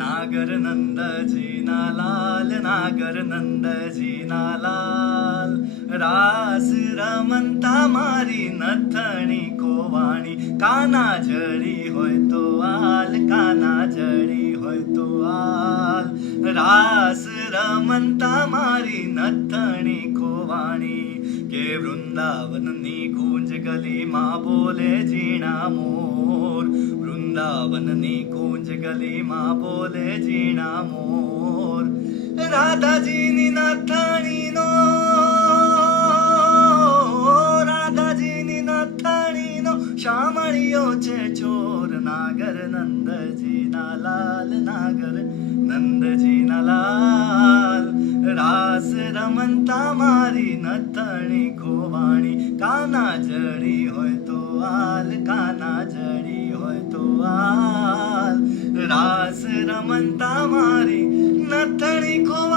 નાગર નંદજીના લાલ, નાગર નંદજીના લાલ. રાસ રમતા મારી નથણી કોવાણી, કાના જડી હોય તો આલ, કાના જડી હોય તો આલ. રાસ રમતા મારી નથણી કોવાણી, કે વૃંદાવનની કુંજ ગલીમાં બોલે ઝીણા મોર, વૃંદાવનની કુંજ ગલીમાં બોલે ઝીણા મોર. રાધાજીની નથણીનો, રાધાજીની નથણીનો શામળિયો છે ચોર. નાગર નંદજીના લાલ, નાગર નંદજીના લાલ. રાસ રમતા મારી નથણી ખોવાણી, કાના જડી હોય તો આલ, કાના જડી હોય તો આલ. રાસ રમતા મારી નથણી ખોવાણી.